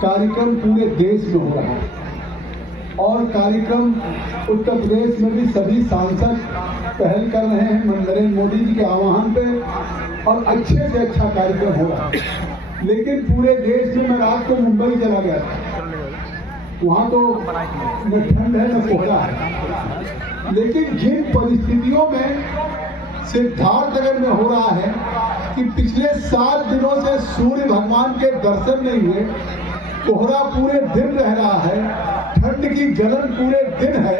कार्यक्रम पूरे देश में हो रहा है और कार्यक्रम उत्तर प्रदेश में भी सभी सांसद पहल कर रहे हैं नरेंद्र मोदी जी के आह्वान पे और अच्छे से अच्छा कार्यक्रम हो रहा है। लेकिन पूरे देश में मैं रात को मुंबई चला गया था, वहाँ तो न ठंड है न कोहरा है, लेकिन जिन परिस्थितियों में सिद्धार्थनगर में हो रहा है कि पिछले 7 दिनों से सूर्य भगवान के दर्शन नहीं हुए, कोहरा पूरे दिन रह रहा है, ठंड की जलन पूरे दिन है,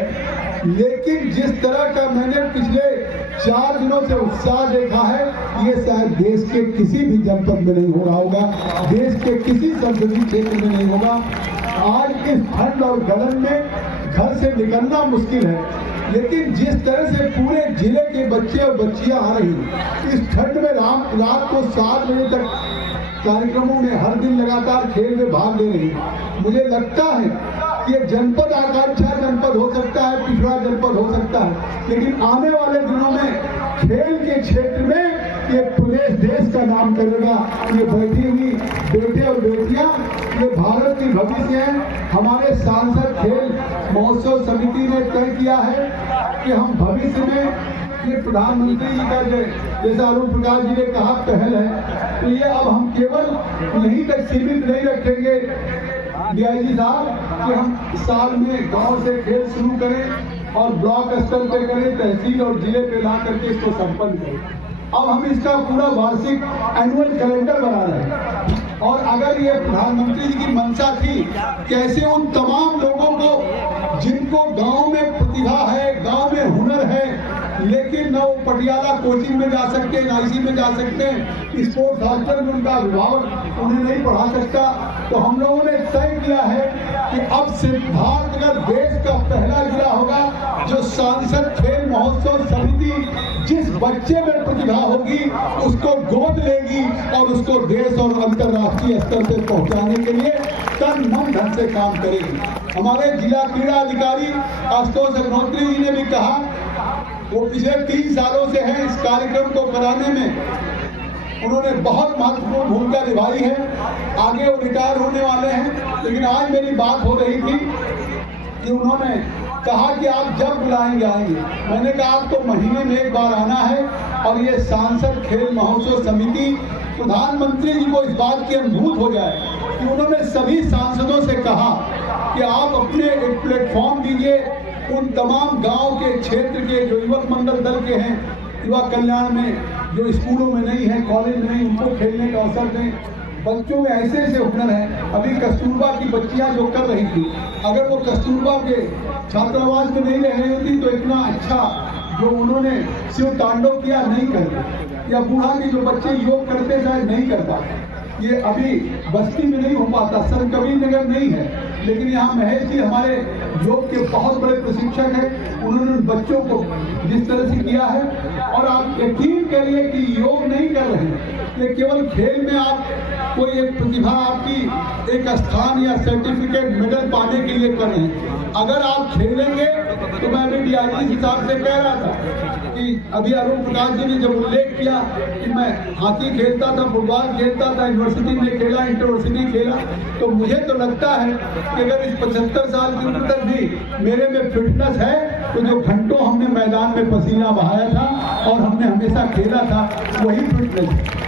लेकिन जिस तरह का मैंने पिछले 4 दिनों से उत्साह देखा है, ये शायद देश के किसी भी जनपद में नहीं हो रहा होगा, देश के किसी संसदीय क्षेत्र में नहीं होगा। आज इस ठंड और गलन में घर से निकलना मुश्किल है, लेकिन जिस तरह से पूरे जिले के बच्चे और बच्चियां आ रही हैं, इस ठंड में रात को 7 बजे तक कार्यक्रमों में हर दिन लगातार खेल में भाग ले रही है। मुझे लगता है कि ये जनपद आकांक्षा जनपद हो सकता है, पिछड़ा जनपद हो सकता है, लेकिन आने वाले दिनों में खेल के क्षेत्र में ये प्रदेश देश का नाम करेगा। ये बैठी हुई बेटे और बेटियां ये भारत की भविष्य है। हमारे सांसद खेल महोत्सव समिति ने तय किया है कि हम भविष्य में ये प्रधानमंत्री जी का जैसा अरुण प्रकाश जी ने कहा पहल है, तो ये अब हम केवल यहीं तक सीमित नहीं रखेंगे डीआईजी साहब कि हम साल में गांव से खेल शुरू करें और ब्लॉक स्तर पे करें, तहसील और जिले पे ला करके इसको संपन्न करें। अब हम इसका पूरा वार्षिक एनुअल कैलेंडर बना रहे हैं और अगर ये प्रधानमंत्री जी की मंशा थी, कैसे उन तमाम लोगों को जिनको गांव में प्रतिभा है, गांव में हुनर है, लेकिन न वो पटियाला कोचिंग में जा सकते, न IC में जा सकते, स्पोर्ट्स हॉस्टल में उनका अभिभावक उन्हें नहीं पढ़ा सकता, तो हम लोगों ने तय किया है कि अब सिद्धार्थनगर देश का पहला जिला होगा जो सांसद खेल महोत्सव समिति जिस बच्चे में प्रतिभा होगी उसको गोद लेगी और उसको देश और अंतर्राष्ट्रीय स्तर पे पहुंचाने के लिए तन मन धन से काम करेगी। हमारे जिला क्रीड़ा अधिकारी आशुतोष अग्निहोत्री जी ने भी कहा, वो पिछले 3 सालों से हैं इस कार्यक्रम को कराने में, उन्होंने बहुत महत्वपूर्ण भूमिका निभाई है। आगे वो रिटायर होने वाले हैं, लेकिन आज मेरी बात हो रही थी कि उन्होंने कहा कि आप जब बुलाएंगे आएंगे। मैंने कहा आपको महीने में 1 बार आना है और ये सांसद खेल महोत्सव समिति प्रधानमंत्री जी को इस बात की अनुभूत हो जाए कि उन्होंने सभी सांसदों से कहा कि आप अपने एक प्लेटफॉर्म दीजिए उन तमाम गांव के क्षेत्र के जो युवक मंडल दल के हैं, युवा कल्याण में जो स्कूलों में नहीं है, कॉलेज में नहीं, उनको खेलने का अवसर दें। बच्चों में ऐसे ऐसे हुनर है, अभी कस्तूरबा की बच्चियां जो कर रही थी, अगर वो कस्तूरबा के छात्रावास में नहीं रह रही होती तो इतना अच्छा जो उन्होंने शिव तांडव किया नहीं करते, या बूढ़ा के जो बच्चे योग करते शायद नहीं कर पाते। ये अभी बस्ती में नहीं हो पाता, संत कबीर नगर नहीं है, लेकिन यहाँ महेश जी हमारे योग के बहुत बड़े प्रशिक्षक हैं, उन्होंने उन बच्चों को जिस तरह से किया है, और आप यकीन करिए कि योग नहीं कर रहे हैं, ये केवल खेल में आप कोई एक प्रतिभा आपकी एक स्थान या सर्टिफिकेट मेडल पाने के लिए कर रहे हैं। अगर आप खेलेंगे तो मैं अभी डीआईजी साहब से कह रहा था कि अभी अरुण प्रकाश जी ने जब उल्लेख किया कि मैं हॉकी खेलता था, फुटबॉल खेलता था, यूनिवर्सिटी में खेला, इंटरवर्सिटी खेला, तो मुझे तो लगता है कि अगर इस 75 साल की उम्र तक भी मेरे में फिटनेस है तो जो घंटों हमने मैदान में पसीना बहाया था और हमने हमेशा खेला था वही फिटनेस।